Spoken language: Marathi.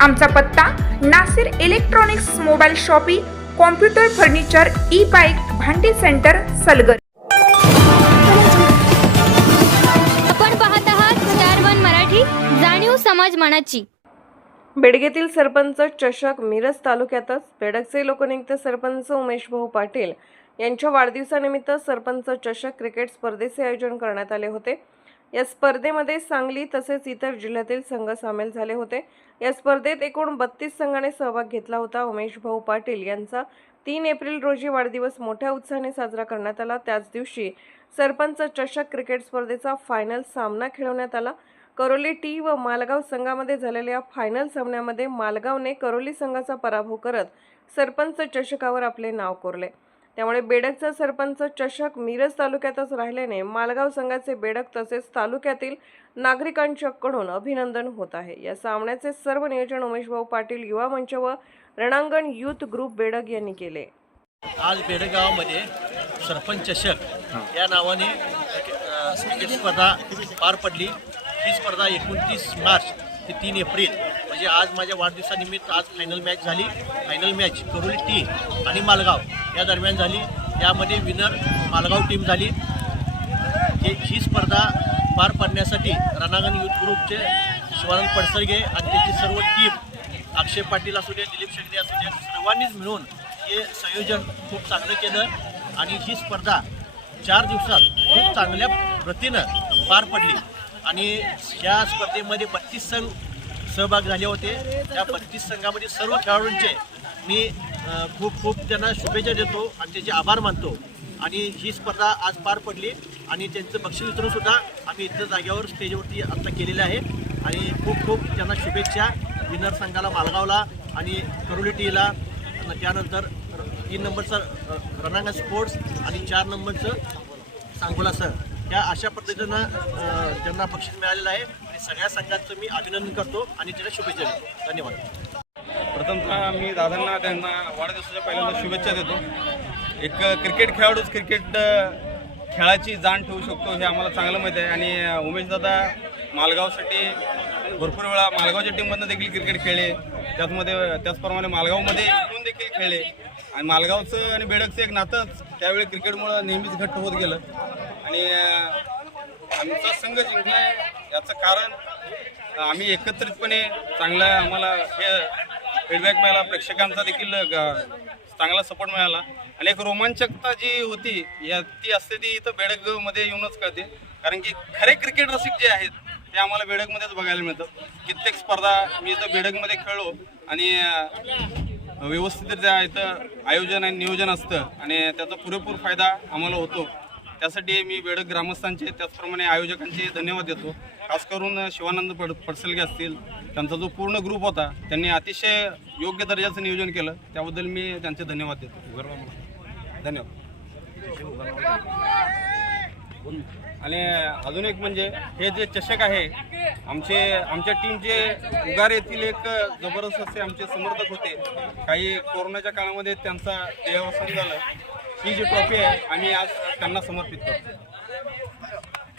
आमचा पत्ता Nasir electronics mobile shoppe computer furniture e bike भांडी सेंटर सलगर. आपण पाहत आहात स्टार वन मराठी जाणीव समाज मनाची. बेडगेतील सरपंच चषक मिरज तालुक्यातच बेडगचे लोकनियुक्त सरपंच उमेश भाऊ पाटील यांच्या वाढदिवसानिमित्त सरपंच चषक क्रिकेट स्पर्धेचे आयोजन करण्यात आले होते. या स्पर्धेमध्ये सांगली तसेच इतर जिल्ह्यातील संघ सामील झाले होते. या स्पर्धेत एकूण बत्तीस संघाने सहभाग घेतला होता. उमेश भाऊ पाटील यांचा तीन एप्रिल रोजी वाढदिवस मोठ्या उत्साहाने साजरा करण्यात आला. त्याच दिवशी सरपंच चषक क्रिकेट स्पर्धेचा फायनल सामना खेळवण्यात आला. करोली टी व मालगाव संघामध्ये झालेल्या फायनल सामन्यामध्ये मालगावने करोली संघाचा पराभव करत सरपंच चषकावर आपले नाव कोरले. त्यामुळे बेडकचा सरपंच चषक मिरज तालुक्यातच राहिल्याने मालगाव संघाचे बेडक तसेच तालुक्यातील नागरिकांच्याकडून अभिनंदन होत आहे. या सामन्याचे सर्व नियोजन उमेशभाऊ पाटील युवा मंच व रणांगण युथ ग्रुप बेडक यांनी केले. आज बेडगावामध्ये सरपंच चषक या नावाने क्रिकेट स्पर्धा पार पडली. ही स्पर्धा एकोणतीस मार्च ते तीन एप्रिल म्हणजे आज माझ्या वाढदिवसानिमित्त आज फायनल मॅच झाली. फायनल मॅच करोली टी आणि मालगाव या दरम्यान झाली. यामध्ये विनर मालगाव टीम झाली. हे ही स्पर्धा पार पाडण्यासाठी रणांगण युथ ग्रुपचे शिवानंद पडसरगे आणि त्याची सर्व टीम अक्षय पाटील असू दे दिलीप शेगडे असू दे सर्वांनीच मिळून हे संयोजन खूप चांगलं केलं आणि ही स्पर्धा चार दिवसात खूप चांगल्या प्रतीनं पार पडली. आणि या स्पर्धेमध्ये बत्तीस संघ सहभाग झाले होते. त्या बत्तीस संघामध्ये सर्व खेळाडूंचे मी खूप खूप त्यांना शुभेच्छा देतो आणि त्याचे आभार मानतो. आणि ही स्पर्धा आज पार पडली आणि त्यांचं बक्षीस वितरण सुद्धा आम्ही इतर जागेवर स्टेजवरती आता केलेलं आहे. आणि खूप खूप त्यांना शुभेच्छा विनर संघाला मालगावला आणि करोली टीला. त्यानंतर र- तीन नंबरचं र- रणांगण स्पोर्ट्स आणि चार नंबरचं सांगोला सर. या अशा पद्धतीनं त्यांना बक्षीस मिळालेलं आहे. आणि सगळ्या संघांचं मी अभिनंदन करतो आणि त्यांना शुभेच्छा देतो. धन्यवाद. प्रथमतः मी दादांना त्यांना वाढदिवसाच्या पहिल्यांदा शुभेच्छा देतो. एक क्रिकेट खेळाडूच क्रिकेट खेळाची जाण ठेवू शकतो हे आम्हाला चांगलं माहीत आहे. आणि उमेश उमेशदादा मालगावसाठी भरपूर वेळा मालगावच्या टीममधनं देखील क्रिकेट खेळले. त्याचमध्ये त्याचप्रमाणे मालगावमध्ये येऊन देखील खेळले. आणि मालगावचं आणि बेडकचं एक नातंच त्यावेळी क्रिकेटमुळं नेहमीच घट्ट होत गेलं. आणि आमचा संघ जिंकला याचं कारण आम्ही एकत्रितपणे चांगलं आम्हाला हे फीडबॅक मिळाला. प्रेक्षकांचा देखील ग- चांगला सपोर्ट मिळाला. आणि एक रोमांचकता जी होती या ती असते ती इथं बेडकमध्ये येऊनच कळते. कारण की खरे क्रिकेट रसिक जे आहेत ते आम्हाला बेडकमध्येच बघायला मिळतात. कित्येक स्पर्धा मी इथं बेडकमध्ये खेळलो आणि व्यवस्थितरित्या इथं आयोजन आणि नियोजन असतं. आणि त्याचा पुरेपूर फायदा आम्हाला होतो. त्यासाठी मी बेडक ग्रामस्थांचे त्याचप्रमाणे आयोजकांचे धन्यवाद देतो. खास करून शिवानंद पड पडसलगे असतील त्यांचा जो पूर्ण ग्रुप होता त्यांनी अतिशय योग्य दर्जाचं नियोजन केलं. त्याबद्दल मी त्यांचे धन्यवाद देतो. धन्यवाद. आणि अजून एक म्हणजे हे जे चषक आहे आमचे आमच्या टीमचे उगार येथील एक जबरदस्त असे आमचे समर्थक होते. काही कोरोनाच्या काळामध्ये त्यांचा देहावसान झालं. ही जी ट्रॉफी आहे आम्ही आज त्यांना समर्पित करतो.